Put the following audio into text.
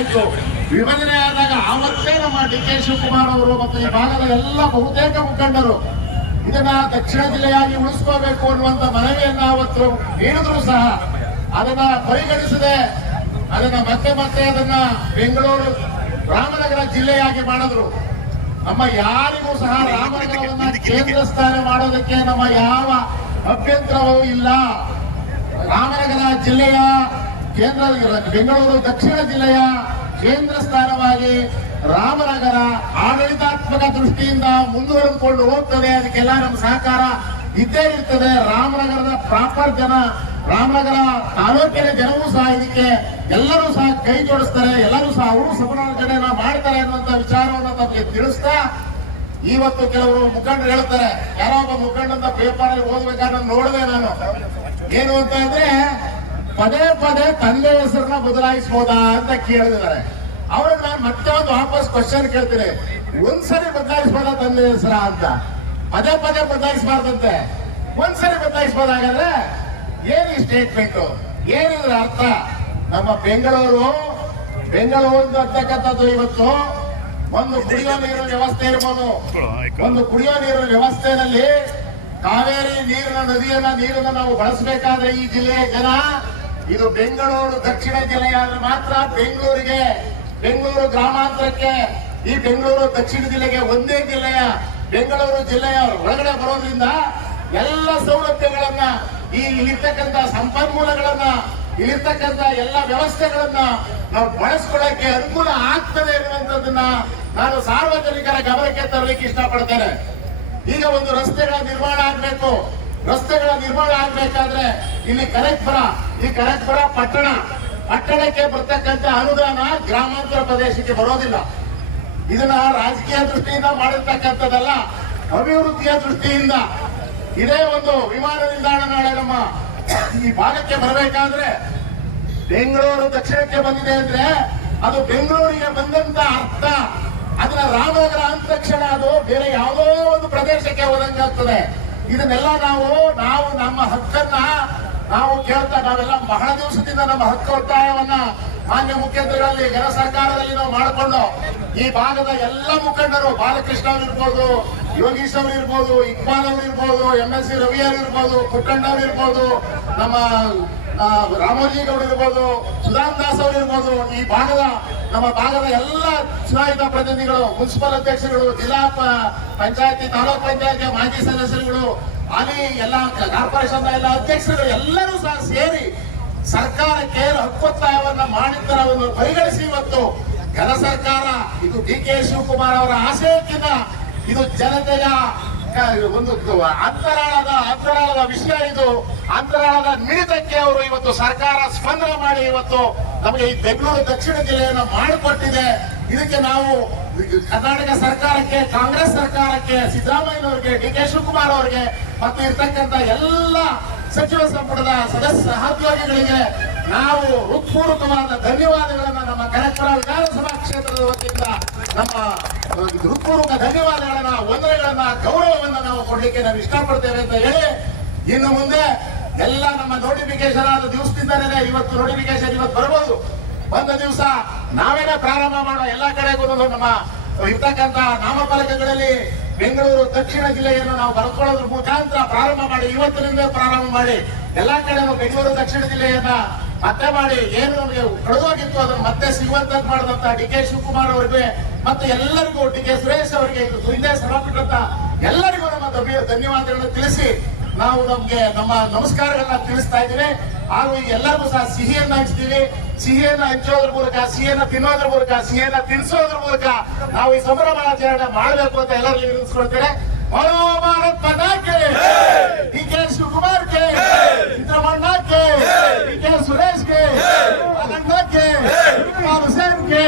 ಆಯ್ತು. ವಿಭಜನೆ ಆದಾಗ ಆವತ್ತೇ ನಮ್ಮ ಡಿ ಕೆ ಶಿವಕುಮಾರ್ ಅವರು ಮತ್ತು ಈ ಭಾಗದ ಎಲ್ಲ ಬಹುತೇಕ ಮುಖಂಡರು ಇದನ್ನ ದಕ್ಷಿಣ ಜಿಲ್ಲೆಯಾಗಿ ಉಳಿಸ್ಕೋಬೇಕು ಅನ್ನುವಂತ ಮನವಿಯನ್ನ ಅವತ್ತು ನೀಡಿದ್ರು ಸಹ ಅದನ್ನ ಪರಿಗಣಿಸದೆ ಅದನ್ನ ಮತ್ತೆ ಅದನ್ನ ಬೆಂಗಳೂರು ರಾಮನಗರ ಜಿಲ್ಲೆಯಾಗಿ ಮಾಡಿದ್ರು. ನಮ್ಮ ಯಾರಿಗೂ ಸಹ ರಾಮನಗರವನ್ನ ಕೇಂದ್ರ ಸ್ಥಾನ ಮಾಡೋದಕ್ಕೆ ನಮ್ಮ ಯಾವ ಅಭ್ಯಂತರವೂ ಇಲ್ಲ. ರಾಮನಗರ ಜಿಲ್ಲೆಯ ಕೇಂದ್ರ ಬೆಂಗಳೂರು ದಕ್ಷಿಣ ಜಿಲ್ಲೆಯ ಕೇಂದ್ರ ಸ್ಥಾನವಾಗಿ ರಾಮನಗರ ಆಡಳಿತಾತ್ಮಕ ದೃಷ್ಟಿಯಿಂದ ಮುಂದುವರೆದುಕೊಂಡು ಹೋಗ್ತದೆ. ಅದಕ್ಕೆಲ್ಲ ನಮ್ಮ ಸಹಕಾರ ಇದ್ದೇ ಇರ್ತದೆ. ರಾಮನಗರದ ಪ್ರಾಪರ್ ಜನ, ರಾಮನಗರ ತಾಲೂಕಿನ ಜನವೂ ಸಹ ಇದಕ್ಕೆ ಎಲ್ಲರೂ ಸಹ ಕೈ ಜೋಡಿಸ್ತಾರೆ. ಎಲ್ಲರೂ ಸಹ ಅವರು ಸಮಾಲೋಚನೆಯನ್ನ ಮಾಡ್ತಾರೆ ಅನ್ನುವಂತ ವಿಚಾರವನ್ನು ತಮಗೆ ತಿಳಿಸ್ತಾ, ಇವತ್ತು ಕೆಲವರು ಮುಖಂಡರು ಹೇಳ್ತಾರೆ, ಯಾರೋ ಒಬ್ಬ ಮುಖಂಡಂತ ಪೇಪರ್ ಅಲ್ಲಿ ಓದ್ಬೇಕಾದ್ರೆ ನೋಡಿದೆ ನಾನು, ಏನು ಅಂತ ಅಂದ್ರೆ ಪದೇ ಪದೇ ತಂದೆ ಹೆಸರನ್ನ ಬದಲಾಯಿಸಬಹುದಾ ಅಂತ ಕೇಳಿದ್ದಾರೆ. ಅವ್ರಿಗೆ ನಾನು ಮತ್ತೆ ಒಂದು ವಾಪಸ್ ಕ್ವಶನ್ ಕೇಳ್ತೀನಿ, ಒಂದ್ಸರಿ ಬದಲಾಯಿಸಬಹುದಾ ತಂದೆ ಹೆಸರ ಅಂತ? ಪದೇ ಪದೇ ಬದಲಾಯಿಸಬಾರ್ದಂತೆ, ಒಂದ್ಸರಿ ಬದಲಾಯಿಸಬಹುದಾಗಾದ್ರೆ ಏನು ಈ ಸ್ಟೇಟ್ಮೆಂಟ್, ಏನಿದ್ರ ಅರ್ಥ? ನಮ್ಮ ಬೆಂಗಳೂರು ಅಂತಕ್ಕಂಥದ್ದು ಇವತ್ತು ಒಂದು ಕುಡಿಯೋ ನೀರಿನ ವ್ಯವಸ್ಥೆ ಇರ್ಬೋದು. ಒಂದು ಕುಡಿಯೋ ನೀರಿನ ವ್ಯವಸ್ಥೆಯಲ್ಲಿ ಕಾವೇರಿ ನೀರನ್ನ ನಾವು ಬಳಸಬೇಕಾದ್ರೆ ಈ ಜಿಲ್ಲೆಯ ಜನ, ಇದು ಬೆಂಗಳೂರು ದಕ್ಷಿಣ ಜಿಲ್ಲೆಯಾದ್ರೆ ಮಾತ್ರ ಬೆಂಗಳೂರು ಗ್ರಾಮಾಂತರಕ್ಕೆ, ಈ ಬೆಂಗಳೂರು ದಕ್ಷಿಣ ಜಿಲ್ಲೆಗೆ ಒಂದೇ ಜಿಲ್ಲೆಯ ಬೆಂಗಳೂರು ಜಿಲ್ಲೆಯ ಒಳಗಡೆ ಬರೋದ್ರಿಂದ ಎಲ್ಲ ಸೌಲಭ್ಯಗಳನ್ನ, ಇಲ್ಲಿರ್ತಕ್ಕಂಥ ಸಂಪನ್ಮೂಲಗಳನ್ನ, ಇಲ್ಲಿರ್ತಕ್ಕಂಥ ಎಲ್ಲ ವ್ಯವಸ್ಥೆಗಳನ್ನ ನಾವು ಬಳಸ್ಕೊಳ್ಳಕ್ಕೆ ಅನುಕೂಲ ಆಗ್ತದೆ ಎನ್ನುವಂಥದ್ದನ್ನ ನಾನು ಸಾರ್ವಜನಿಕರ ಗಮನಕ್ಕೆ ತರಲಿಕ್ಕೆ ಇಷ್ಟಪಡ್ತೇನೆ. ಈಗ ಒಂದು ರಸ್ತೆಗಳ ನಿರ್ಮಾಣ ಆಗ್ಬೇಕು. ರಸ್ತೆಗಳ ನಿರ್ಮಾಣ ಆಗ್ಬೇಕಾದ್ರೆ ಇಲ್ಲಿ ಕನಕಪುರ ಪಟ್ಟಣಕ್ಕೆ ಬರ್ತಕ್ಕಂಥ ಅನುದಾನ ಗ್ರಾಮಾಂತರ ಪ್ರದೇಶಕ್ಕೆ ಬರೋದಿಲ್ಲ. ಇದನ್ನ ರಾಜಕೀಯ ದೃಷ್ಟಿಯಿಂದ ಮಾಡಿರ್ತಕ್ಕಂಥದ್ದಲ್ಲ, ಅಭಿವೃದ್ಧಿಯ ದೃಷ್ಟಿಯಿಂದ. ಇದೇ ಒಂದು ವಿಮಾನ ನಿಲ್ದಾಣ ನಾಳೆ ನಮ್ಮ ಈ ಭಾಗಕ್ಕೆ ಬರಬೇಕಾದ್ರೆ ಬೆಂಗಳೂರು ದಕ್ಷಿಣಕ್ಕೆ ಬಂದಿದೆ ಅಂದ್ರೆ ಅದು ಬೆಂಗಳೂರಿಗೆ ಬಂದಂತ ಅರ್ಥ. ಅದನ್ನ ರಾಮನಗರ ಅಂದ ತಕ್ಷಣ ಅದು ಬೇರೆ ಯಾವುದೋ ಒಂದು ಪ್ರದೇಶಕ್ಕೆ ಹೋದಂಗಾಗ್ತದೆ. ಇದನ್ನೆಲ್ಲ ನಾವು ನಮ್ಮ ಹಕ್ಕನ್ನ ನಾವು ಕೇಳ್ತಾ, ನಾವೆಲ್ಲ ಬಹಳ ದಿವಸದಿಂದ ನಮ್ಮ ಹಕ್ಕು ಒತ್ತಾಯವನ್ನ ಮಾನ್ಯ ಮುಖ್ಯಮಂತ್ರಿಗಳಲ್ಲಿ ಜನ ಸರ್ಕಾರದಲ್ಲಿ ನಾವು ಮಾಡಿಕೊಂಡು ಈ ಭಾಗದ ಎಲ್ಲ ಮುಖಂಡರು, ಬಾಲಕೃಷ್ಣ ಅವರು ಇರ್ಬೋದು, ಯೋಗೀಶ್ ಅವರು ಇರ್ಬೋದು, ಇಕ್ಬಾಲ್ ಅವರು ಇರ್ಬೋದು, MLC ರವಿ ಅವರು ಇರ್ಬೋದು, ಪುಟ್ಟಣ್ಣ ಅವರು ಇರ್ಬೋದು, ನಮ್ಮ ರಾಮೋಜಿ ಗೌಡ ಇರ್ಬೋದು, ಸುಧಾಮ್ ದಾಸ್ ಅವರು ಇರ್ಬೋದು, ನಮ್ಮ ಭಾಗದ ಎಲ್ಲ ಚುನಾಯಿತ ಪ್ರತಿನಿಧಿಗಳು, ಮುನ್ಸಿಪಲ್ ಅಧ್ಯಕ್ಷರುಗಳು, ಜಿಲ್ಲಾ ಪಂಚಾಯತಿ, ತಾಲೂಕ್ ಪಂಚಾಯತಿ ಮಾಜಿ ಸದಸ್ಯರುಗಳು, ಅಲ್ಲಿ ಎಲ್ಲ ಕಾರ್ಪೊರೇಷನ್ ಎಲ್ಲ ಅಧ್ಯಕ್ಷರುಗಳು ಎಲ್ಲರೂ ಸಹ ಸೇರಿ ಸರ್ಕಾರಕ್ಕೆ ಹಕ್ಕೊತ್ತಾಯವನ್ನ ಮಾಡಿದ್ದರವನ್ನು ಪರಿಗಣಿಸಿ ಇವತ್ತು ಕೆಲ ಸರ್ಕಾರ, ಇದು ಡಿ ಕೆ ಶಿವಕುಮಾರ್ ಅವರ ಆಶಯಕ್ಕಿಂತ ಇದು ಜನತೆಯ ಒಂದು ಅಂತರಾಳದ ವಿಷಯ. ಇದು ಅಂತರಾಳದ ಮಿಡಿತಕ್ಕೆ ಅವರು ಇವತ್ತು ಸರ್ಕಾರ ಸ್ಪಂದನೆ ಮಾಡಿ ಇವತ್ತು ನಮಗೆ ಈ ಬೆಂಗಳೂರು ದಕ್ಷಿಣ ಜಿಲ್ಲೆಯನ್ನು ಮಾಡಿಕೊಟ್ಟಿದೆ. ಇದಕ್ಕೆ ನಾವು ಕರ್ನಾಟಕ ಸರ್ಕಾರಕ್ಕೆ, ಕಾಂಗ್ರೆಸ್ ಸರ್ಕಾರಕ್ಕೆ, ಸಿದ್ದರಾಮಯ್ಯನವರಿಗೆ, ಡಿ ಕೆ ಶಿವಕುಮಾರ್ ಅವರಿಗೆ ಮತ್ತು ಇರ್ತಕ್ಕಂಥ ಎಲ್ಲ ಸಚಿವ ಸಂಪುಟದ ಸಹೋದ್ಯೋಗಿಗಳಿಗೆ ನಾವು ಹೃತ್ಪೂರ್ವಕವಾದ ಧನ್ಯವಾದಗಳನ್ನ ನಮ್ಮ ಕನಕಪುರ ವಿಧಾನಸಭಾ ಕ್ಷೇತ್ರದ ವತಿಯಿಂದ ನಮ್ಮ ಹೃತ್ಪೂರ್ವಕ ಧನ್ಯವಾದಗಳನ್ನ, ವಂದನೆಗಳನ್ನ, ಗೌರವವನ್ನ ನಾವು ಕೊಡ್ಲಿಕ್ಕೆ ನಾವು ಇಷ್ಟಪಡ್ತೇವೆ ಅಂತ ಹೇಳಿ, ಇನ್ನು ಮುಂದೆ ಎಲ್ಲ ನಮ್ಮ ನೋಟಿಫಿಕೇಶನ್ ಆದ ದಿವಸದಿಂದಲೇ ಇವತ್ತು ನೋಟಿಫಿಕೇಶನ್ ಇವತ್ತು ಬರ್ಬೋದು. ಒಂದು ದಿವಸ ನಾವೇನೇ ಪ್ರಾರಂಭ ಮಾಡೋ ಎಲ್ಲ ಕಡೆಗೂ ನಮ್ಮ ಇರ್ತಕ್ಕಂಥ ನಾಮಫಲಕಗಳಲ್ಲಿ ಬೆಂಗಳೂರು ದಕ್ಷಿಣ ಜಿಲ್ಲೆಯನ್ನು ನಾವು ಬರ್ಕೊಳ್ಳೋದ್ರ ಮುಖಾಂತರ ಪ್ರಾರಂಭ ಮಾಡಿ, ಇವತ್ತಿನಿಂದ ಪ್ರಾರಂಭ ಮಾಡಿ ಎಲ್ಲಾ ಕಡೆ ಬೆಂಗಳೂರು ದಕ್ಷಿಣ ಜಿಲ್ಲೆಯನ್ನ ಮತ್ತೆ ಮಾಡಿ, ಏನು ನಮಗೆ ಕಳೆದೋಗಿತ್ತು ಅದನ್ನು ಮತ್ತೆ ಸಿಗುವಂತ ಮಾಡಿದಂತ ಡಿ ಕೆ ಶಿವಕುಮಾರ್ ಅವರಿಗೆ ಮತ್ತೆ ಎಲ್ಲರಿಗೂ, ಡಿ ಕೆ ಸುರೇಶ್ ಅವರಿಗೆ, ಹಿಂದೆ ಶ್ರಮಪಟ್ಟಂತ ಎಲ್ಲರಿಗೂ ನಮ್ಮ ಧನ್ಯವಾದಗಳನ್ನು ತಿಳಿಸಿ ನಾವು ನಮ್ಮ ನಮಸ್ಕಾರಗಳನ್ನ ತಿಳಿಸ್ತಾ ಇದ್ದೀವಿ. ಹಾಗೂ ಎಲ್ಲರಿಗೂ ಸಹ ಸಿಹಿಯನ್ನ ಹಂಚ್ತೀವಿ. ಸಿಹಿಯನ್ನ ಹಂಚೋದ್ರ ಮೂಲಕ, ಸಿಹಿಯನ್ನ ತಿನ್ನೋದ್ರ ಮೂಲಕ, ಸಿಹಿಯನ್ನ ತಿನ್ಸೋದ್ರ ಮೂಲಕ ನಾವು ಈ ಸಂಭ್ರಮಾಚರಣೆ ಮಾಡಬೇಕು ಅಂತ ಎಲ್ಲರಿಗೂ ವಿನಂತಿಸ್ಕೊಳ್ತೇನೆ. ಭಾರತ್ ಮಾತಾ ಕಿ ಡಿ ಕೆ ಶಿವಕುಮಾರ್ ಕೆ, ಸಿದ್ದರಾಮಣ್ಣ ಕೆ, ಡಿ ಕೆ ಸುರೇಶ್ ಕೆ, ಅನಂತ ಕೆ, ಇಕ್ಬಾಲ್ ಹುಸೇನ್ ಕೆ.